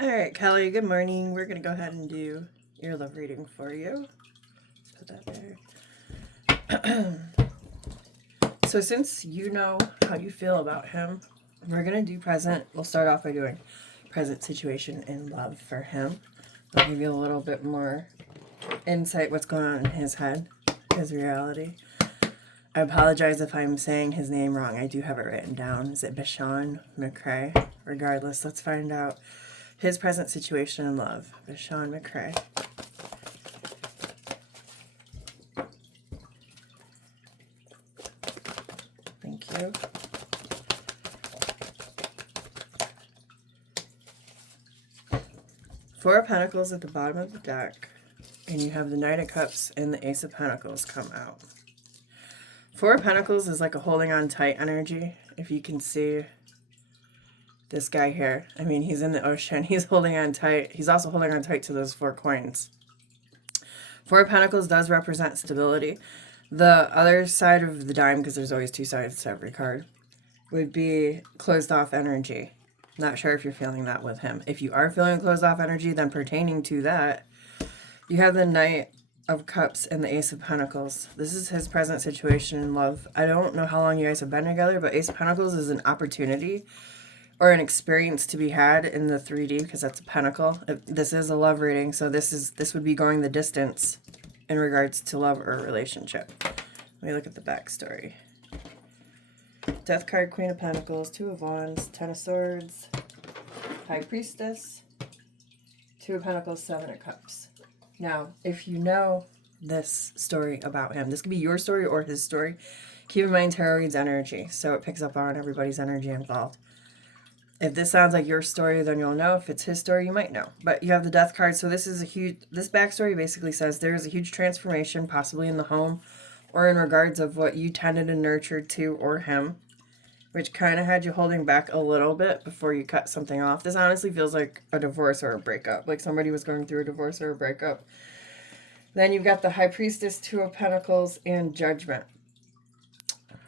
All right, Kelly, good morning. We're going to go ahead and do your love reading for you. Let's put that there. So, since you know how you feel about him, we're going to do present. We'll start off by doing present situation in love for him. I'll give you a little bit more insight what's going on in his head, his reality. I apologize if I'm saying his name wrong. I do have it written down. Is it Bashan McCrae? Regardless, let's find out his present situation in love. Bashan McCrae. Thank you. Four of Pentacles at the bottom of the deck. And you have the Knight of Cups and the Ace of Pentacles come out. Four of Pentacles is like a holding on tight energy. If you can see this guy here. I mean, he's in the ocean. He's holding on tight. He's also holding on tight to those four coins. Four of Pentacles does represent stability. The other side of the dime, because there's always two sides to every card, would be closed off energy. Not sure if you're feeling that with him. If you are feeling closed off energy, then pertaining to that, you have the Knight of Cups and the Ace of Pentacles. This is his present situation in love. I don't know how long you guys have been together, but Ace of Pentacles is an opportunity or an experience to be had in the 3D, because that's a pentacle. This is a love reading, so this would be going the distance in regards to love or relationship. Let me look at the backstory. Death card, Queen of Pentacles, Two of Wands, Ten of Swords, High Priestess, Two of Pentacles, Seven of Cups. Now, if you know this story about him, this could be your story or his story. Keep in mind, tarot reads energy, so it picks up on everybody's energy involved. If this sounds like your story, then you'll know. If it's his story, you might know. But you have the Death card, so this backstory basically says there is a huge transformation, possibly in the home, or in regards of what you tended and nurtured to or him, which kind of had you holding back a little bit before you cut something off. This honestly feels like a divorce or a breakup, like somebody was going through a divorce or a breakup. Then you've got the High Priestess, Two of Pentacles, and Judgment.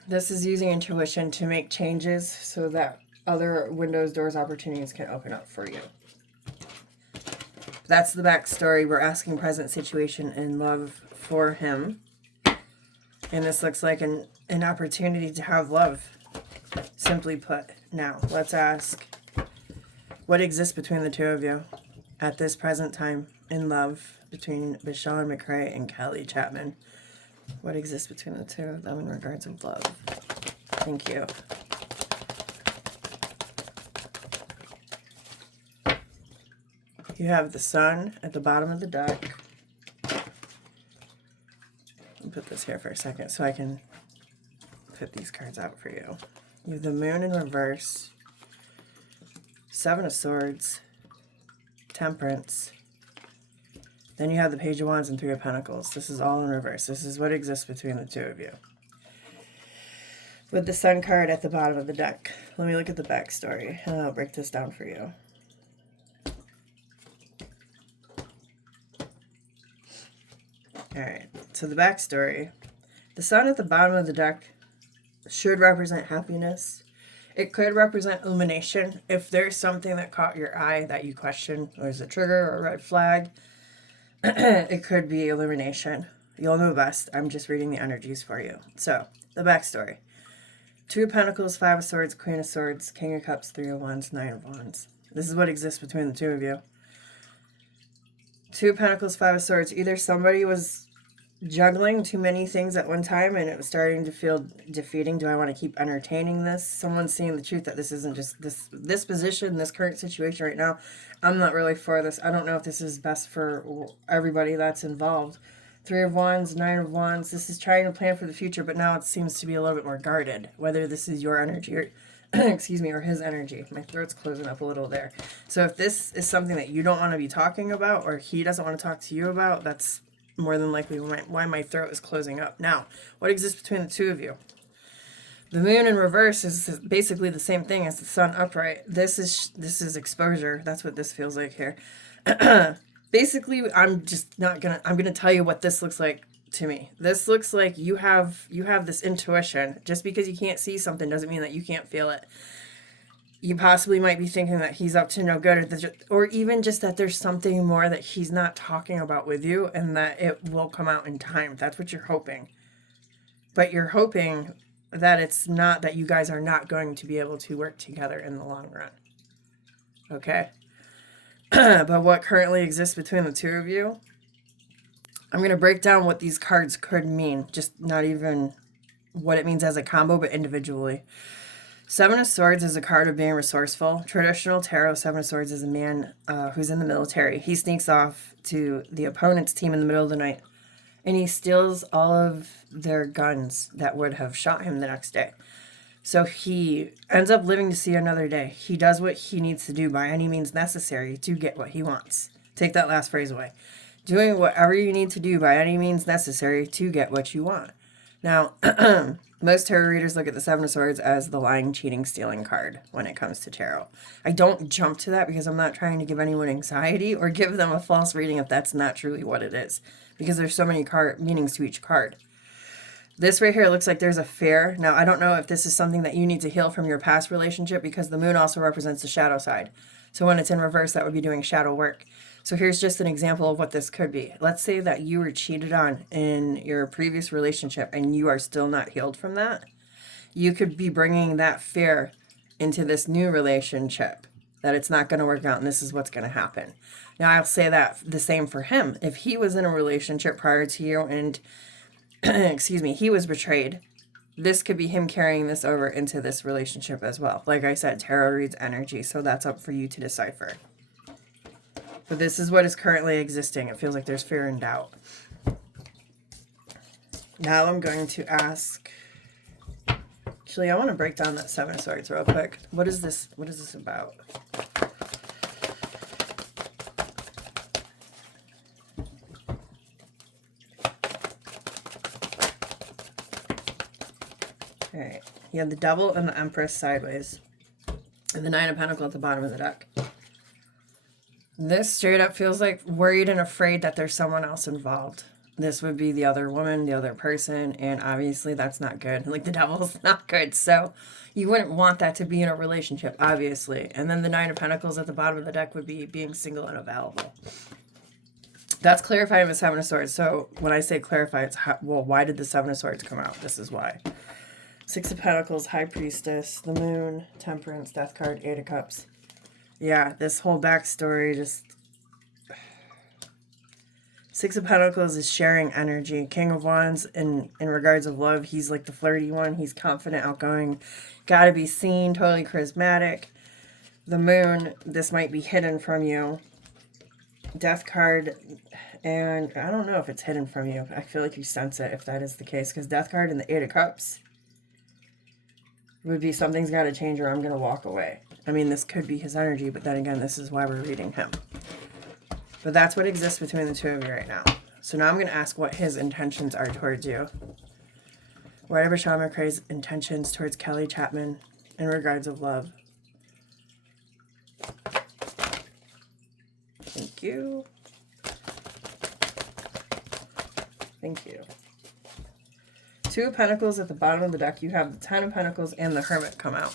This is using intuition to make changes so that other windows, doors, opportunities can open up for you. That's the backstory. We're asking present situation in love for him. And this looks like an opportunity to have love, simply put. Now, let's ask what exists between the two of you at this present time in love between Bashan McCrae and Kelly Chapman. What exists between the two of them in regards of love? Thank you. You have the Sun at the bottom of the deck. I'll put this here for a second so I can put these cards out for you. You have the Moon in reverse, Seven of Swords, Temperance. Then you have the Page of Wands and Three of Pentacles. This is all in reverse. This is what exists between the two of you. With the Sun card at the bottom of the deck. Let me look at the backstory and I'll break this down for you. Alright, so the backstory. The Sun at the bottom of the deck should represent happiness. It could represent illumination. If there's something that caught your eye that you question, there's a trigger or a red flag, it could be illumination. You'll know best. I'm just reading the energies for you. So, the backstory. Two of Pentacles, Five of Swords, Queen of Swords, King of Cups, Three of Wands, Nine of Wands. This is what exists between the two of you. Two of Pentacles, Five of Swords. Either somebody was juggling too many things at one time and it was starting to feel defeating. Do I want to keep entertaining this? Someone's seeing the truth that this isn't just this position, this current situation right now. I'm not really for this. I don't know if this is best for everybody that's involved. Three of Wands, Nine of Wands. This is trying to plan for the future, but now it seems to be a little bit more guarded. Whether this is your energy or excuse me, or his energy. My throat's closing up a little there. So if this is something that you don't want to be talking about or he doesn't want to talk to you about, that's more than likely why my throat is closing up. Now, what exists between the two of you? The Moon in reverse is basically the same thing as the Sun upright. This is exposure. That's what this feels like here. Basically, I'm gonna tell you what this looks like to me. This looks like you have this intuition. Just because you can't see something doesn't mean that you can't feel it. You possibly might be thinking that he's up to no good, or even just that there's something more that he's not talking about with you and that it will come out in time. That's what you're hoping. But you're hoping that it's not, that you guys are not going to be able to work together in the long run. Okay? But what currently exists between the two of you, I'm going to break down what these cards could mean. Just not even what it means as a combo, but individually. Seven of Swords is a card of being resourceful. Traditional tarot, Seven of Swords is a man who's in the military. He sneaks off to the opponent's team in the middle of the night, and he steals all of their guns that would have shot him the next day. So he ends up living to see another day. He does what he needs to do by any means necessary to get what he wants. Take that last phrase away. Doing whatever you need to do by any means necessary to get what you want. Now, most tarot readers look at the Seven of Swords as the lying, cheating, stealing card when it comes to tarot. I don't jump to that because I'm not trying to give anyone anxiety or give them a false reading if that's not truly what it is, because there's so many meanings to each card. This right here looks like there's a fear. Now, I don't know if this is something that you need to heal from your past relationship, because the moon also represents the shadow side. So when it's in reverse, that would be doing shadow work. So here's just an example of what this could be. Let's say that you were cheated on in your previous relationship and you are still not healed from that. You could be bringing that fear into this new relationship, that it's not going to work out and this is what's going to happen. Now, I'll say that the same for him. If he was in a relationship prior to you and, excuse me, he was betrayed, this could be him carrying this over into this relationship as well. Like I said, tarot reads energy, so that's up for you to decipher. But this is what is currently existing. It feels like there's fear and doubt. Now I'm going to ask... Actually, I want to break down that Seven of Swords real quick. What is this? What is this about? Alright. You have the Devil and the Empress sideways. And the Nine of Pentacles at the bottom of the deck. This straight up feels like worried and afraid that there's someone else involved. This would be the other woman, the other person, and obviously that's not good. Like, the Devil's not good, so you wouldn't want that to be in a relationship, obviously. And then the Nine of Pentacles at the bottom of the deck would be being single and available. That's clarifying the Seven of Swords. So when I say clarify, it's well, why did the Seven of Swords come out? This is why. Six of Pentacles, High Priestess, the Moon, Temperance, Death card, Eight of Cups. Yeah, this whole backstory just... Six of Pentacles is sharing energy. King of Wands, in regards of love, he's like the flirty one. He's confident, outgoing, gotta be seen, totally charismatic. The Moon, this might be hidden from you. Death card, and I don't know if it's hidden from you. I feel like you sense it if that is the case, because Death card and the Eight of Cups would be something's got to change or I'm going to walk away. I mean, this could be his energy, but then again, this is why we're reading him. But that's what exists between the two of you right now. So now I'm going to ask what his intentions are towards you. Whatever Shaman Crane's intentions towards Kelly Chapman in regards of love. Thank you. Thank you. Two of Pentacles at the bottom of the deck. You have the Ten of Pentacles and the Hermit come out.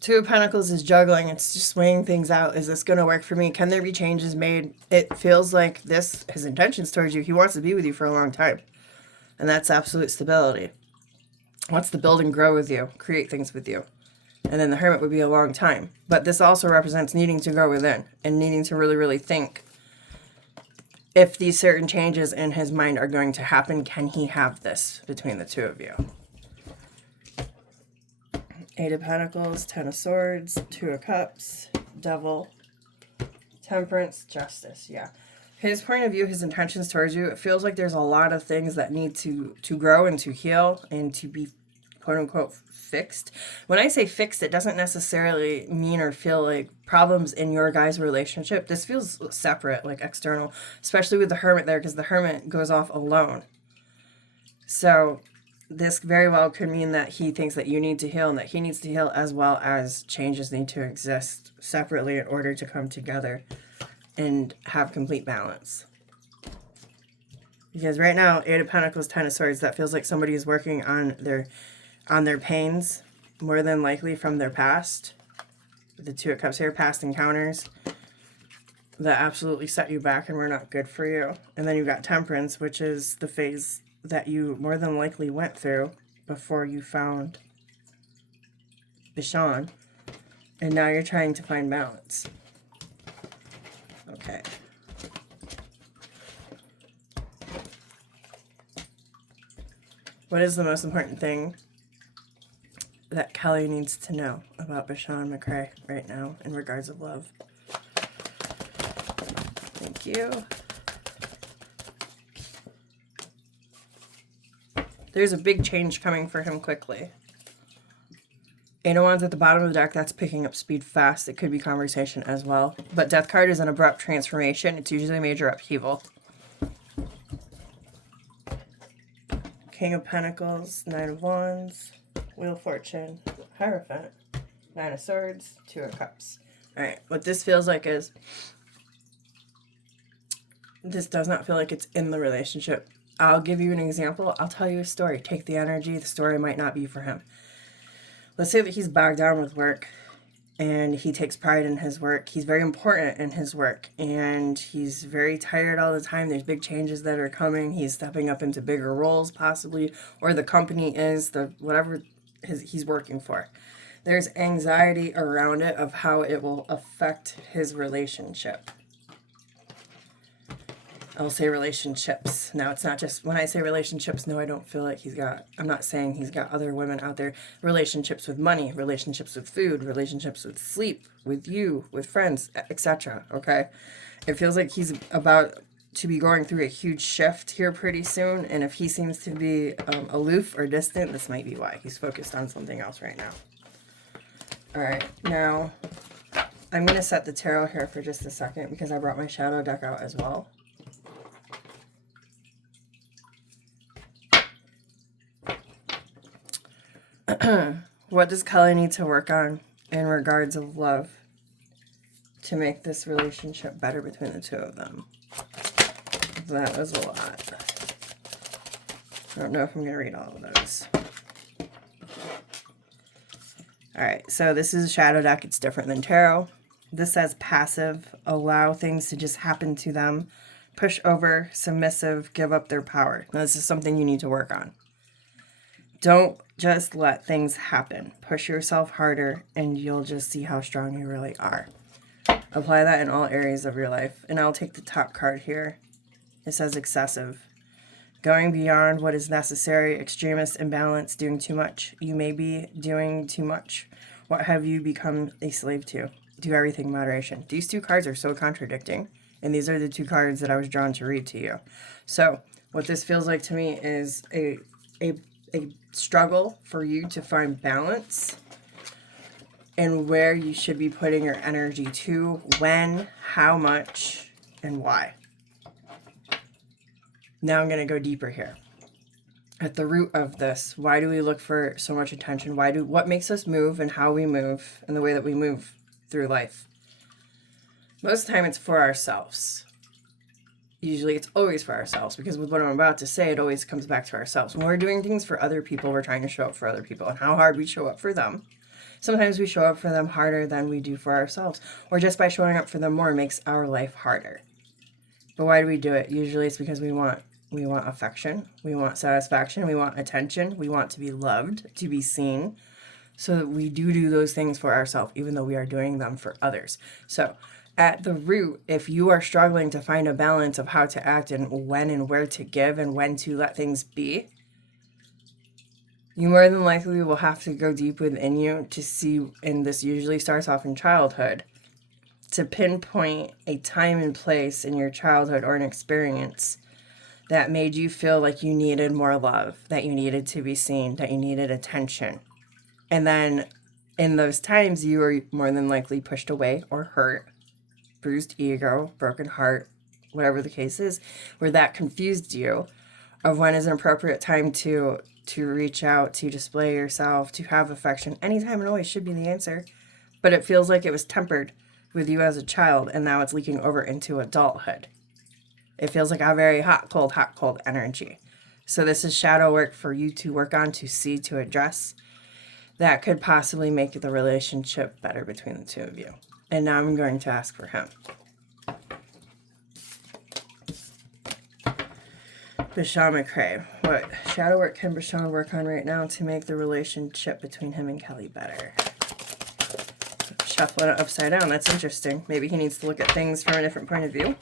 Two of Pentacles is juggling. It's just weighing things out. Is this going to work for me? Can there be changes made? It feels like this, his intentions towards you, he wants to be with you for a long time. And that's absolute stability. Wants to build and grow with you, create things with you. And then the Hermit would be a long time. But this also represents needing to go within and needing to really, really think if these certain changes in his mind are going to happen. Can he have this between the two of you? Eight of Pentacles, Ten of Swords, Two of Cups, Devil, Temperance, Justice. Yeah. His point of view, his intentions towards you, it feels like there's a lot of things that need to grow and to heal and to be quote-unquote fixed. When I say fixed, it doesn't necessarily mean or feel like problems in your guys' relationship. This feels separate, like external, especially with the Hermit there, because the Hermit goes off alone. So this very well could mean that he thinks that you need to heal and that he needs to heal, as well as changes need to exist separately in order to come together and have complete balance. Because right now, Eight of Pentacles, Ten of Swords, that feels like somebody is working on their pains more than likely from their past. The Two of Cups here, past encounters that absolutely set you back and were not good for you. And then you've got Temperance, which is the phase that you more than likely went through before you found Bashan. And now you're trying to find balance. Okay. What is the most important thing that Kelly needs to know about Bashan McCray right now in regards of love? Thank you. There's a big change coming for him quickly. Eight of Wands at the bottom of the deck, that's picking up speed fast. It could be conversation as well. But Death card is an abrupt transformation. It's usually a major upheaval. King of Pentacles, Nine of Wands, Wheel of Fortune, Hierophant, Nine of Swords, Two of Cups. Alright, what this feels like is this does not feel like it's in the relationship. I'll give you an example. I'll tell you a story. Take the energy. The story might not be for him. Let's say that he's bogged down with work and he takes pride in his work. He's very important in his work and he's very tired all the time. There's big changes that are coming. He's stepping up into bigger roles possibly, or the company is, whatever he's working for. There's anxiety around it of how it will affect his relationship. I'll say relationships. Now, it's not just, when I say relationships, no, I don't feel like I'm not saying he's got other women out there. Relationships with money, relationships with food, relationships with sleep, with you, with friends, etc. Okay? It feels like he's about to be going through a huge shift here pretty soon. And if he seems to be aloof or distant, this might be why. He's focused on something else right now. All right. Now, I'm going to set the tarot here for just a second because I brought my shadow deck out as well. What does Kelly need to work on in regards of love to make this relationship better between the two of them? That was a lot. I don't know if I'm going to read all of those. Alright, so this is a shadow deck. It's different than tarot. This says passive, allow things to just happen to them, push over, submissive, give up their power. Now, this is something you need to work on. Don't just let things happen. Push yourself harder and you'll just see how strong you really are. Apply that in all areas of your life. And I'll take the top card here. It says excessive. Going beyond what is necessary, extremist, imbalance, doing too much. You may be doing too much. What have you become a slave to? Do everything in moderation. These two cards are so contradicting. And these are the two cards that I was drawn to read to you. So what this feels like to me is a struggle for you to find balance and where you should be putting your energy to, when, how much, and why. Now I'm going to go deeper here. At the root of this, why do we look for so much attention? What makes us move and how we move and the way that we move through life? Most of the time it's for ourselves. Usually it's always for ourselves, because with what I'm about to say, it always comes back to ourselves. When we're doing things for other people, we're trying to show up for other people and how hard we show up for them. Sometimes we show up for them harder than we do for ourselves, or just by showing up for them more makes our life harder. But why do we do it? Usually it's because we want affection, we want satisfaction, we want attention, we want to be loved, to be seen. So that we do those things for ourselves, even though we are doing them for others. So at the root, if you are struggling to find a balance of how to act and when and where to give and when to let things be, you more than likely will have to go deep within you to see, and this usually starts off in childhood, to pinpoint a time and place in your childhood or an experience that made you feel like you needed more love, that you needed to be seen, that you needed attention. And then in those times, you were more than likely pushed away or hurt, bruised ego, broken heart, whatever the case is, where that confused you of when is an appropriate time to reach out, to display yourself, to have affection. Anytime and always should be the answer. But it feels like it was tempered with you as a child, and now it's leaking over into adulthood. It feels like a very hot, cold energy. So this is shadow work for you to work on, to see, to address. that could possibly make the relationship better between the two of you. And now I'm going to ask for him. Bashan McCray. What shadow work can Bashan work on right now to make the relationship between him and Kelly better? Shuffling it upside down. That's interesting. Maybe he needs to look at things from a different point of view.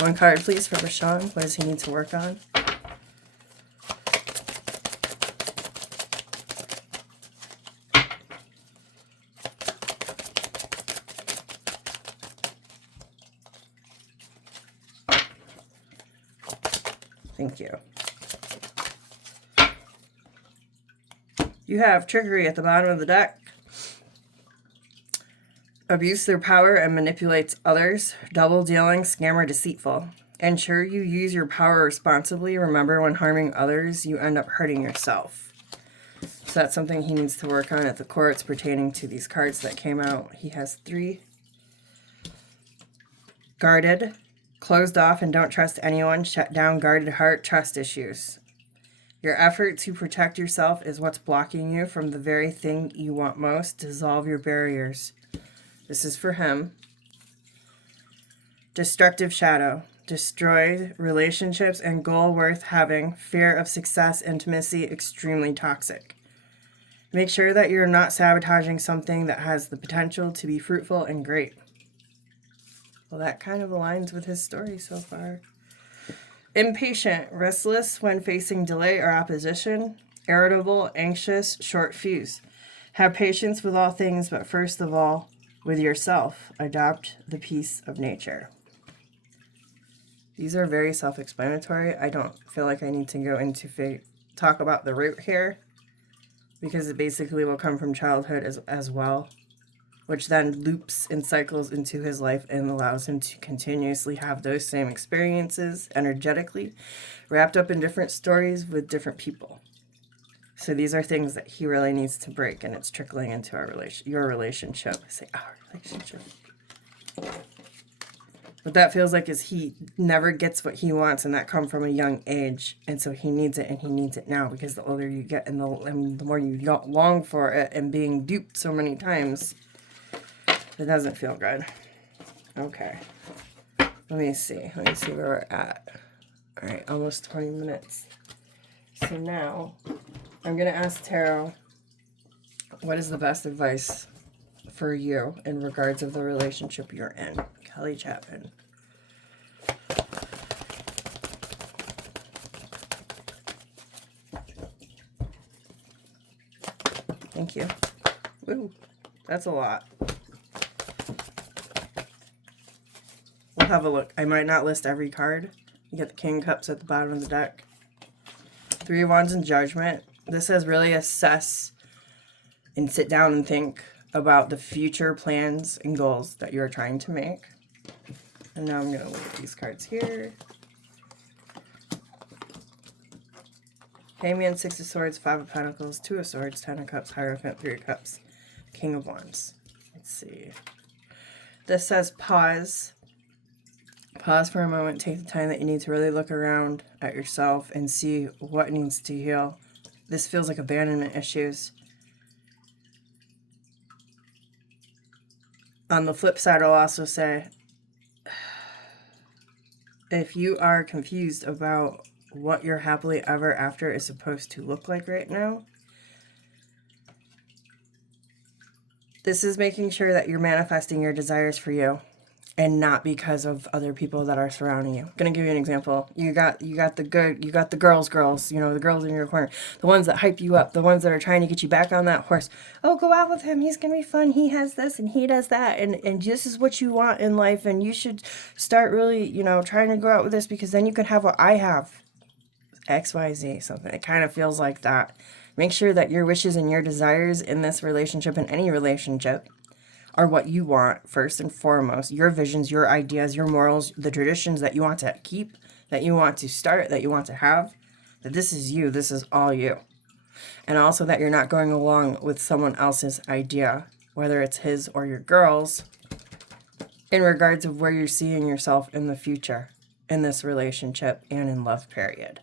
One card, please, for Bashan. What does he need to work on? Thank you. You have trickery at the bottom of the deck. Abuse their power and manipulates others. Double dealing, scammer, deceitful. Ensure you use your power responsibly. Remember, when harming others, you end up hurting yourself. So that's something he needs to work on at the courts pertaining to these cards that came out. He has 3. Guarded. Closed off and don't trust anyone. Shut down, guarded heart, trust issues. Your effort to protect yourself is what's blocking you from the very thing you want most. Dissolve your barriers. This is for him. Destructive shadow. Destroy relationships and goal worth having. Fear of success, intimacy, extremely toxic. Make sure that you're not sabotaging something that has the potential to be fruitful and great. Well, that kind of aligns with his story so far. Impatient, restless when facing delay or opposition. Irritable, anxious, short fuse. Have patience with all things, but first of all, with yourself. Adopt the peace of nature. These are very self-explanatory. I don't feel like I need to go into talk about the root here, because it basically will come from childhood as well, which then loops and cycles into his life and allows him to continuously have those same experiences energetically, wrapped up in different stories with different people. So these are things that he really needs to break, and it's trickling into your relationship. I say our relationship. What that feels like is he never gets what he wants, and that comes from a young age. And so he needs it, and he needs it now, because the older you get and the more you long for it, and being duped so many times, it doesn't feel good. Okay. Let me see where we're at. All right, almost 20 minutes. So now I'm going to ask Tarot, what is the best advice for you in regards of the relationship you're in? Kelly Chapman. Thank you. Woo, that's a lot. We'll have a look. I might not list every card. You get the King of Cups at the bottom of the deck. 3 of Wands and Judgment. This says really assess and sit down and think about the future plans and goals that you're trying to make. And now I'm going to look at these cards here. Hangman, 6 of Swords, 5 of Pentacles, 2 of Swords, 10 of Cups, Hierophant, 3 of Cups, King of Wands. Let's see. This says pause. Pause for a moment. Take the time that you need to really look around at yourself and see what needs to heal. This feels like abandonment issues. On the flip side, I'll also say, if you are confused about what your happily ever after is supposed to look like right now, this is making sure that you're manifesting your desires for you and not because of other people that are surrounding you. I'm gonna give you an example. You got the girls, you know, the girls in your corner, the ones that hype you up, the ones that are trying to get you back on that horse. Oh, go out with him, he's gonna be fun, he has this and he does that, and this is what you want in life, and you should start really, you know, trying to go out with this, because then you can have what I have. XYZ, something. It kind of feels like that. Make sure that your wishes and your desires in this relationship, in any relationship, are what you want first and foremost. Your visions, your ideas, your morals, the traditions that you want to keep, that you want to start, that you want to have. That this is you, this is all you. And also that you're not going along with someone else's idea, whether it's his or your girl's, in regards of where you're seeing yourself in the future, in this relationship and in love, period.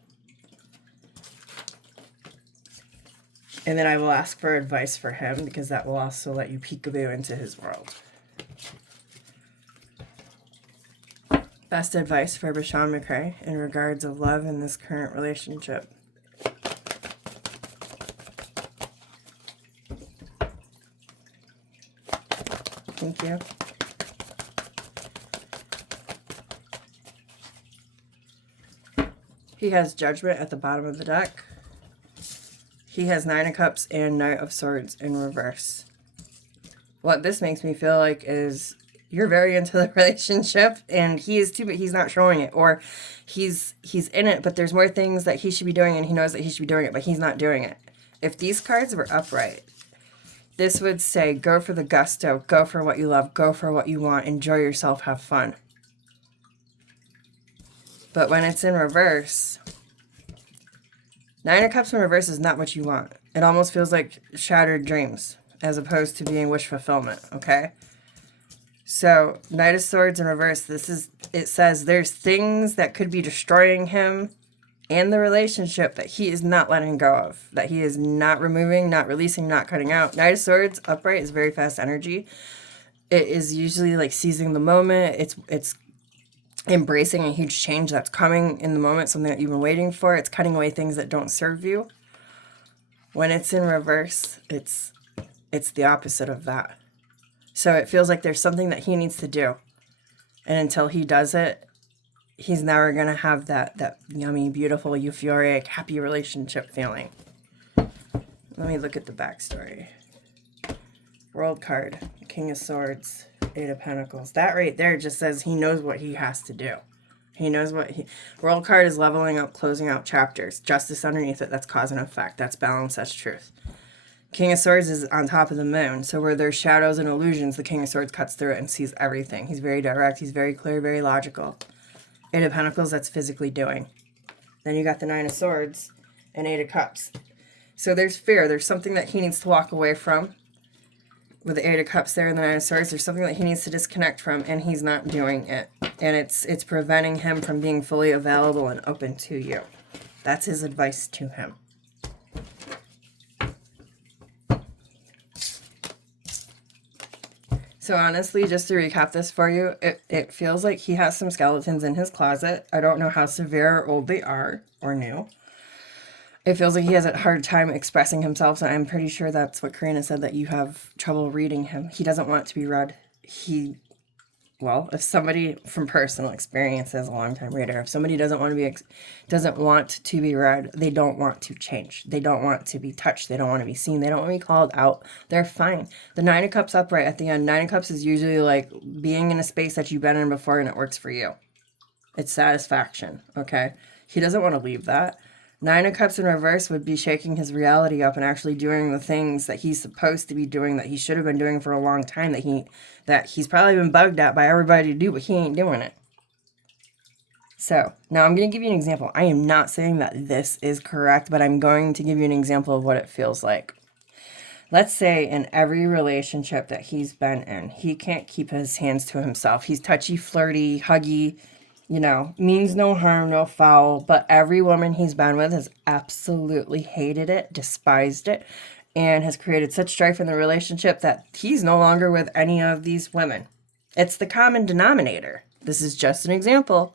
And then I will ask for advice for him, because that will also let you peekaboo into his world. Best advice for Bashan McCray in regards of love in this current relationship. Thank you. He has Judgment at the bottom of the deck. He has Nine of Cups and Knight of Swords in reverse. What this makes me feel like is you're very into the relationship, and he is too, but he's not showing it. Or he's in it, but there's more things that he should be doing, and he knows that he should be doing it, but he's not doing it. If these cards were upright, this would say, go for the gusto, go for what you love, go for what you want, enjoy yourself, have fun. But when it's in reverse, Nine of Cups in reverse is not what you want. It almost feels like shattered dreams, as opposed to being wish fulfillment, okay? So, Knight of Swords in reverse, it says there's things that could be destroying him and the relationship that he is not letting go of, that he is not removing, not releasing, not cutting out. Knight of Swords upright is very fast energy. It is usually like seizing the moment. It's embracing a huge change that's coming in the moment, something that you've been waiting for. It's cutting away things that don't serve you. When it's in reverse, it's the opposite of that. So it feels like there's something that he needs to do. And until he does it, he's never going to have that yummy, beautiful, euphoric, happy relationship feeling. Let me look at the backstory. World card, King of Swords, Eight of Pentacles. That right there just says he knows what he has to do. He knows what World card is leveling up, closing out chapters. Justice underneath it, that's cause and effect. That's balance, that's truth. King of Swords is on top of the moon. So where there's shadows and illusions, the King of Swords cuts through it and sees everything. He's very direct. He's very clear, very logical. Eight of Pentacles, that's physically doing. Then you got the Nine of Swords and Eight of Cups. So there's fear. There's something that he needs to walk away from. With the Eight of Cups there and the Nine of Swords, there's something that he needs to disconnect from, and he's not doing it. And it's preventing him from being fully available and open to you. That's his advice to him. So honestly, just to recap this for you, it feels like he has some skeletons in his closet. I don't know how severe or old they are, or new. It feels like he has a hard time expressing himself, so I'm pretty sure that's what Karina said, that you have trouble reading him. He doesn't want to be read. Well, if somebody from personal experience as a longtime reader, if somebody doesn't want to be read, they don't want to change. They don't want to be touched. They don't want to be seen. They don't want to be called out. They're fine. The Nine of Cups upright at the end. Nine of Cups is usually like being in a space that you've been in before and it works for you. It's satisfaction, okay? He doesn't want to leave that. Nine of Cups in reverse would be shaking his reality up and actually doing the things that he's supposed to be doing, that he should have been doing for a long time, that he's probably been bugged at by everybody to do, but he ain't doing it. So, now I'm going to give you an example. I am not saying that this is correct, but I'm going to give you an example of what it feels like. Let's say in every relationship that he's been in, he can't keep his hands to himself. He's touchy, flirty, huggy, means no harm, no foul, but every woman he's been with has absolutely hated it, despised it, and has created such strife in the relationship that he's no longer with any of these women. It's the common denominator. This is just an example.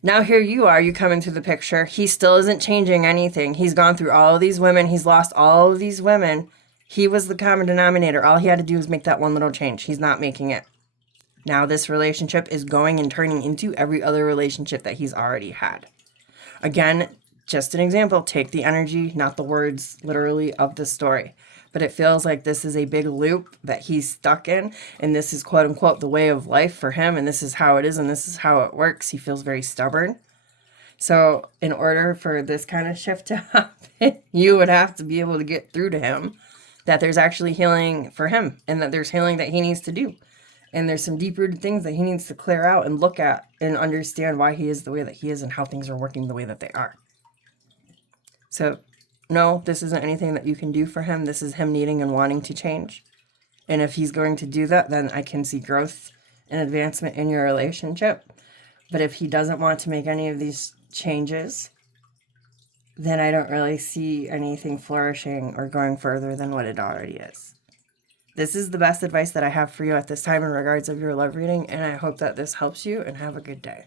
Now here you are, you come into the picture. He still isn't changing anything. He's gone through all of these women. He's lost all of these women. He was the common denominator. All he had to do was make that one little change. He's not making it. Now this relationship is going and turning into every other relationship that he's already had. Again, just an example. Take the energy, not the words, literally, of the story. But it feels like this is a big loop that he's stuck in, and this is quote unquote the way of life for him, and this is how it is, and this is how it works. He feels very stubborn. So in order for this kind of shift to happen, you would have to be able to get through to him that there's actually healing for him, and that there's healing that he needs to do. And there's some deep-rooted things that he needs to clear out and look at and understand why he is the way that he is and how things are working the way that they are. So, no, this isn't anything that you can do for him. This is him needing and wanting to change. And if he's going to do that, then I can see growth and advancement in your relationship. But if he doesn't want to make any of these changes, then I don't really see anything flourishing or going further than what it already is. This is the best advice that I have for you at this time in regards of your love reading, and I hope that this helps you, and have a good day.